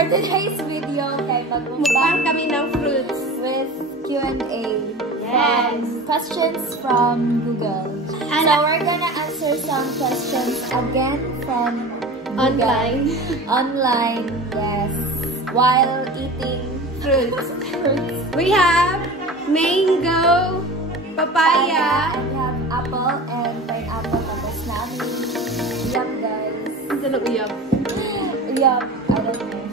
for today's video, kay Mukbang kami ng fruits. With Q&A. Yes. Questions from Google. So we're gonna answer some questions again from Google. Online, yes. While eating Fruits. We have mango, papaya. And we have apple and pineapple. Tapos namin. Uyap, guys. Ito na uyap. Uyap. I don't know.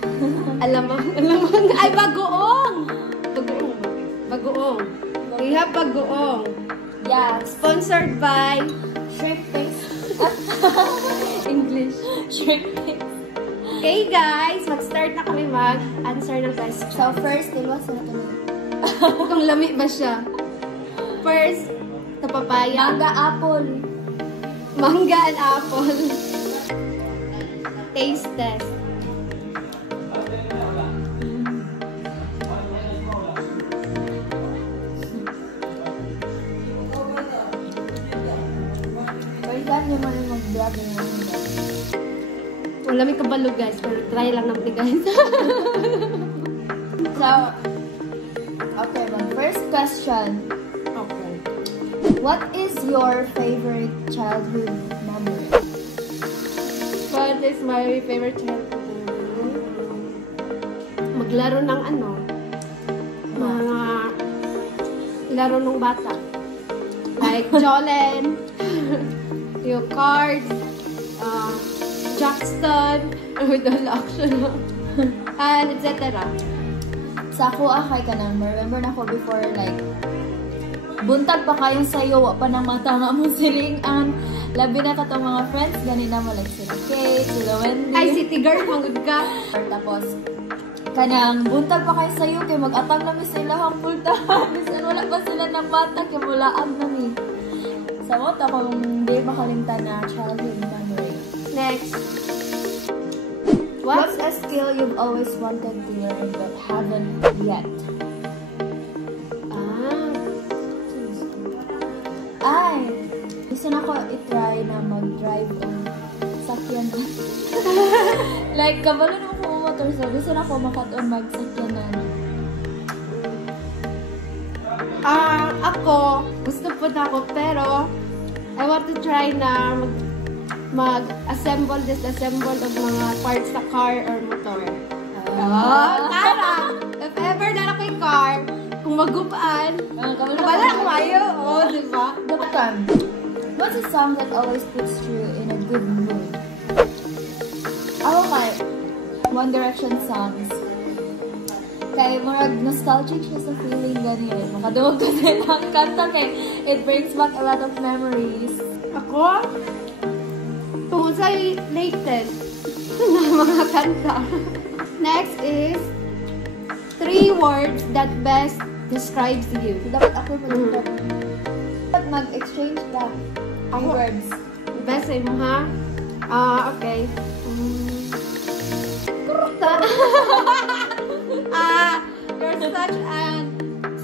Alamang. Ay, bagoong. Bagoong. We have bagoong. Yeah. Sponsored by Shrimp paste. English. Shrimp paste. Okay guys, mag-start na kami mag-answer ng question. So first, diba sa ito? Kung lami ba siya? First, the papaya. Manga apple. Manga and apple. Taste test. First time yung mga mag-vlog yung Wala may kabalo guys, pero try lang naman guys. So, okay, first question. Okay. What is your favorite childhood memory? What is my favorite childhood memory? Maglaro ng ano? Mga laro ng bata. Like Jolene, yung cards, Jackson, with all action, and etc. Sa ako, kay ka nang remember na ko before, like, buntag pa kayong sayo, wa pa ng mata nga mo silingan. Labi na katong mga friends, ganina mo, like, sila Kate, sila Wendy. Ay, city girl, manggod ka. Tapos, kanang buntag pa kayo sayo, kay mag-atang namin sa ilahang full time. Bisan wala pa sila ng mata, kay mulaag namin. Sa mo, akong hindi makalimtan na childhood memory. Next. What's a skill you've always wanted to learn but haven't yet? Ay! Gusto na ko i-try na mag-drive o sakyanan. Like, kabalo na ako motor, so gusto na ko makatoon mag-sakyanan. Ako, gusto po na ako, pero I want to try na mag-assemble, disassemble of mga parts sa car or motor. Para, if ever na ako yung car, kung magupaan, wala akong ayo. Oo, diba? What's a song that always puts you in a good mood? Ako kay One Direction songs. Kay murag nostalgic siya sa feeling ganyan. Makadungog ka din ang kanta kay it brings back a lot of memories. Ako? Tungkol sa latest na mga kanta. Next is 3 words that best describes you. So, dapat ako mag-exchange ka ang words. Best ay mo, ha? Okay. You're such a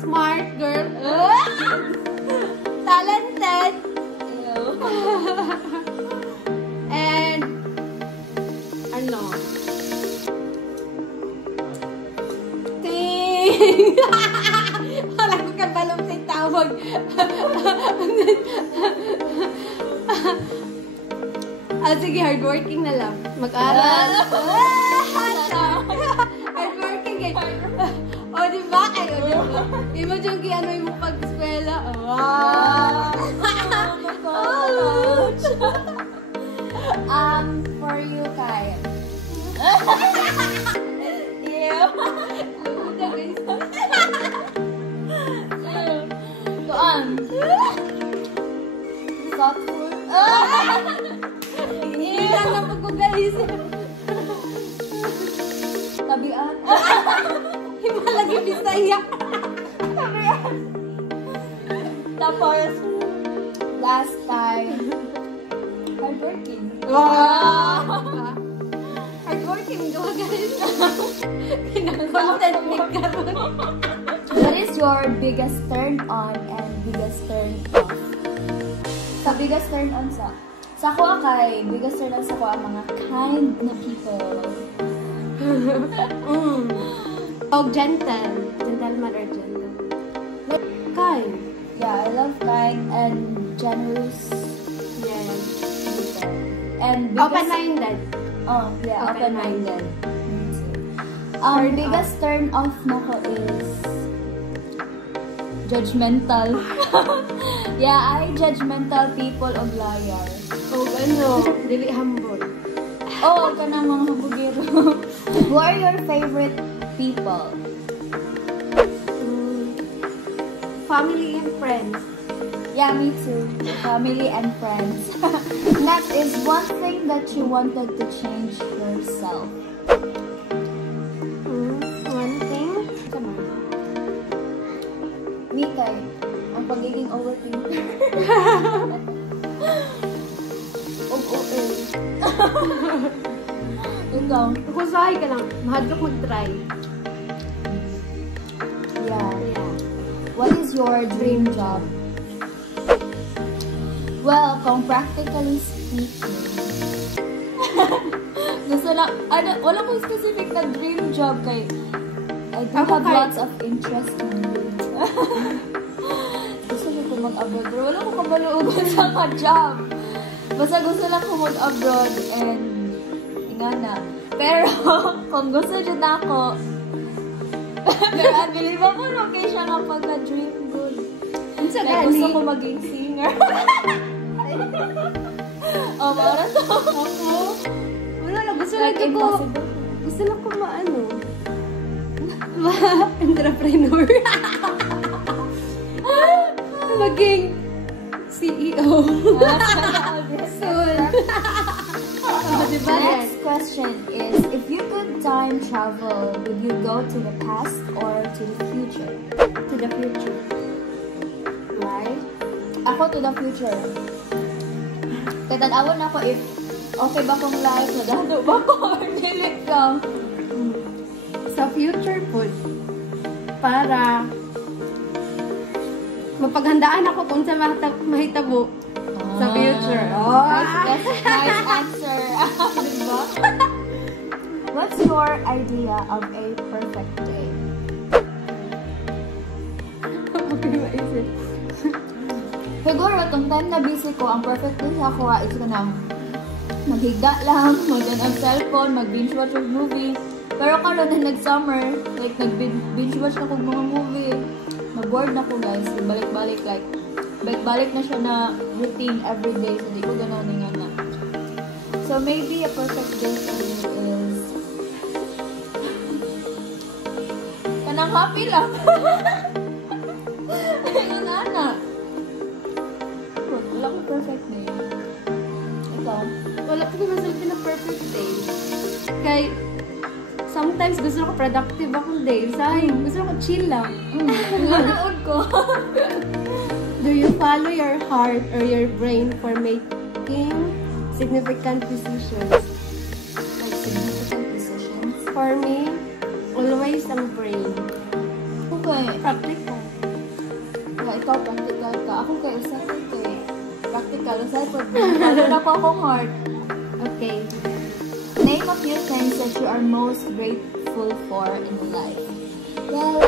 smart girl. Talented. And ano? Wala ko kabalong sa tawag. Sige, hardworking na lang. Mag-aral. Hardworking eh. O, diba? Ay, o, diba? Di mo dyan ano yung pag-eskwela. Ouch! For you, Kai. Ew. Luda, guys. Doon. Thoughtful. Hindi lang na pag-guys. Tabian. Himalagi Bisaya. Tabian. Tapos, last time, hardworking. Hardworking, gawa guys. Content maker. What is your biggest turn on and biggest turn off? Sa biggest turn on sa ako kay biggest turn on sa ko ang mga kind na people. Oh, gentle. Gentleman or gentle. Like, kind. Yeah, I love kind and generous. Yes. And biggest, Open-minded. Oh, yeah, Open-minded. Biggest turn off nako is judgmental. Yeah, I judgmental people of liar. Oh, ano? Dili humble. Oh, ka na mga habugero. Who are your favorite people? Family and friends. Yeah, me too. Family and friends. Next is one thing that you wanted to change yourself. One thing? Come on. Me kay, ang pagiging overthinker. OA. Ikaw? Kung sahay ka lang, mahadlok mag-try. Yeah. Yeah. What is your dream job? Well, kung practically speaking, gusto lang, wala kong specific na dream job kay I do have lots of interest in it. Gusto ko mag-abroad, pero wala ko kabaluugan sa ka-job. Basta gusto lang ko mag-abroad and ingana. Pero, kung gusto dyan ako, pero unbelievable location ang pagka-dream goal. Like, gusto ko maging singer. Oh, para to. Wala lang, gusto lang ko. Gusto lang ko maano. Entrepreneur. Maging CEO. Soon. Next question is, if you could time travel, would you go to the past or to the future? To the future. Right? Ako to the future. Tatanawan ako if okay ba kong life, nadado ba ko or delete ka. Sa future po, para mapaghandaan ako kung sa mahitabo sa future. Oh! Nice answer. Diba? What's your idea of a perfect day? Siguro, itong time na busy ko, ang perfect day sa ako is ka na maghiga lang, mag-on ang cellphone, mag-binge watch of movie. Pero karon na nag-summer, like nag-binge watch na kong mga movie. Na-bored na ko guys, balik-balik like, balik na siya na routine everyday, so di ko gananin nga na. So maybe a perfect day for you is kanang happy lang. Ayun ana. Wala ko perfect day. Ikaw? Wala ko masabi na perfect day. Kay, sometimes gusto ko productive akong day. Sayang, gusto ko chill lang. Nanood ko. Do you follow your heart or your brain for making significant decisions? Like significant decisions? For me, always ang brain. Okay. Practical. Yeah, ikaw practical ka. Ako kay usay kay practical. Usay po. Follow na po akong heart. Okay. Name a few things that you are most grateful for in life. Well,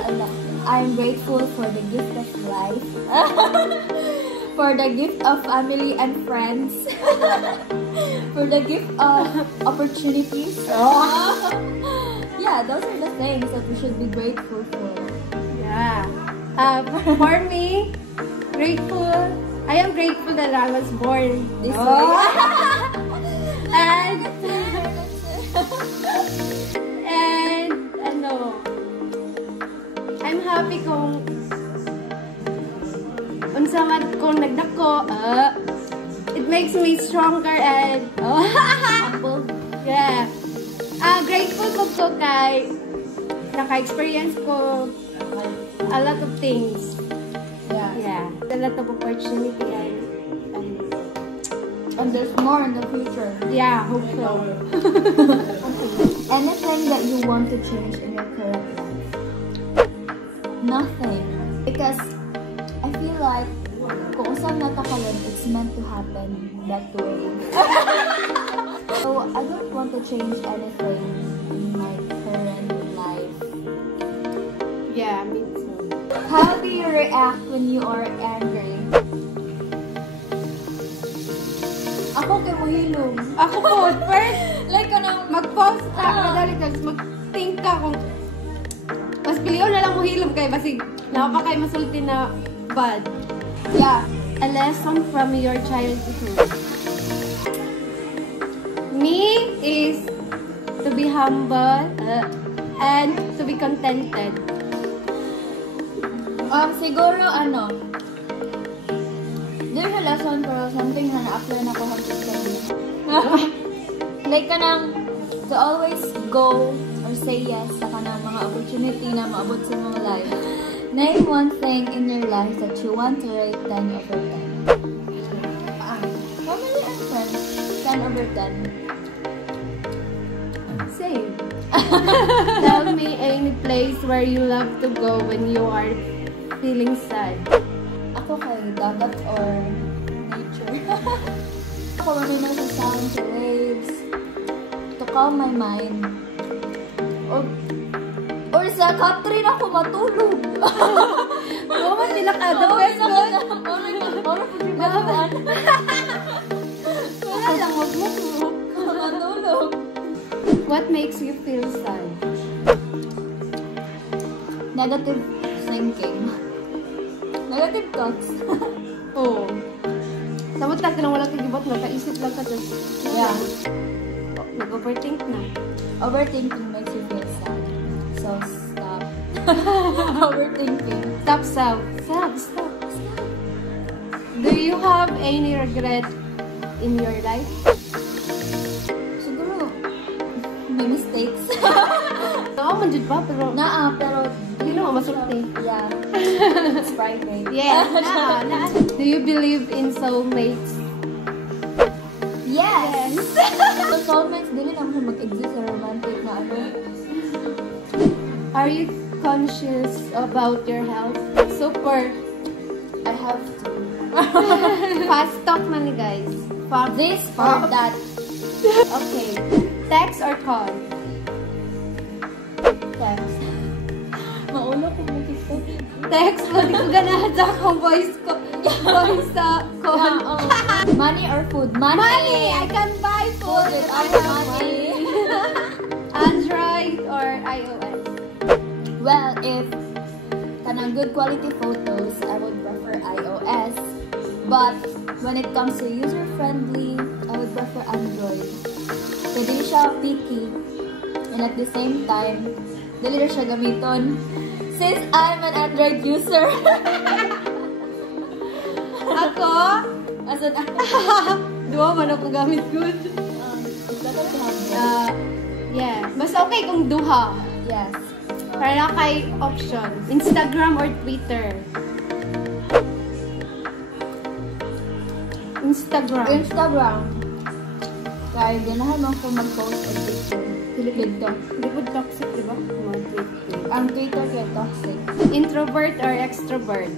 I'm grateful for the gift of life. For the gift of family and friends. For the gift of opportunities. Yeah, those are the things that we should be grateful for. Yeah. For me, I am grateful that I was born this way. And I'm happy kung unsa man kung nagdako, it makes me stronger and Humble. yeah. Grateful ko kay naka-experience ko a lot of things. Yeah. A lot of opportunity And there's more in the future. yeah, hope so. Anything that you want to change in your current life? Nothing. Because I feel like kung saan natakalan, it's meant to happen that way. So I don't want to change anything in my react when you are angry? Ako kay mohilom. Ako po, first, Like kanang mag-pause ka, madali ka, mag-think ka kung mas piliyon na lang mo hilom kay basig napakay masulti na bad. yeah. A lesson from your childhood. Me is to be humble and to be contented. Siguro ano, there's a lesson pero something na na-apply na ko hanggang sa like kanang to always go or say yes sa kanang mga opportunity na maabot sa mga life. Name one thing in your life that you want to rate 10 over 10. How many answers? 10 over 10. Same. Tell me any place where you love to go when you are feeling sad. Ako kay dagat or nature. Ako mamimay sa sounds, sa waves, to calm my mind. Or sa country na ako matulog. Oo, nila ka. The best one. Wala lang, wag mo. Matulog. What makes you feel sad? Negative thinking. Negative thoughts. Oo. Samot lang ka lang walang kagibot na. Kaisip lang ka dun. Yeah. Nag-overthink na. Overthinking makes you feel sad. So, stop. Overthinking. Stop. Do you have any regret in your life? Siguro, may mistakes. Oo, manjud pa, pero Pero, hindi naman masulti. yeah. It's private. Yes, na. Do you believe in soulmates? Yes! So, soulmates, dili naman siya mag-exist sa romantic na ano. Are you conscious about your health? Super. I have to. Fast talk na ni guys. This or that. Okay. Text or call? Text. Maulo ko mo TikTok. Text mo, di ko ganahan sa akong voice ko. Voice sa call. Money or food? Money! I can buy food if I have money. Android or iOS? Well, if kanang good quality photos, I would prefer iOS. But when it comes to user-friendly, I would prefer Android. Pwede siya picky. And at the same time, dali na siya gamiton. Since I'm an Android user. Ako? As an Duwa man ako gamit good. it's better to have both. Yeah. Mas okay kung duha. Yes. Para kay option. Instagram or Twitter? Instagram. Kaya ganahan mo kung mag-post o picture. TikTok. Hindi po toxic, di ba? Ang Twitter kaya toxic. Introvert or extrovert?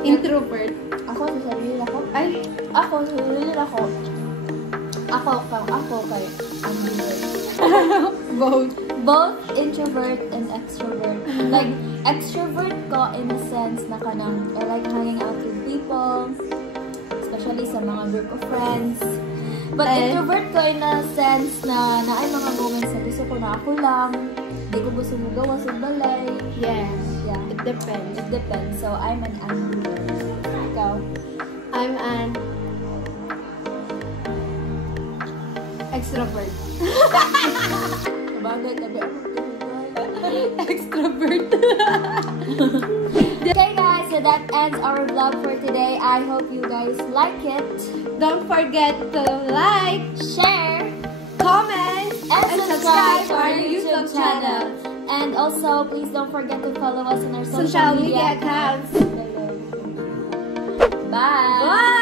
Introvert. Ako sa sarili ako. Ay, Ako sa sarili ako. Ako kay ambivert. both. Both introvert and extrovert. Like, extrovert ko in a sense na kanang I like hanging out with people, especially sa mga group of friends. But introvert ko in a sense na ay mga moments na gusto ko na ako lang, hindi ko gusto mo gawa sa balay. Yes. Yeah. It depends. It depends. So, I'm an ambivert. Ikaw? I'm an extrovert. Sabagay, tabi ako. Extrovert. Okay guys, so that ends our vlog for today. I hope you guys like it. Don't forget to like, Share, comment, and subscribe to our YouTube channel. And also, please don't forget to follow us on our Social media accounts. Bye! Bye!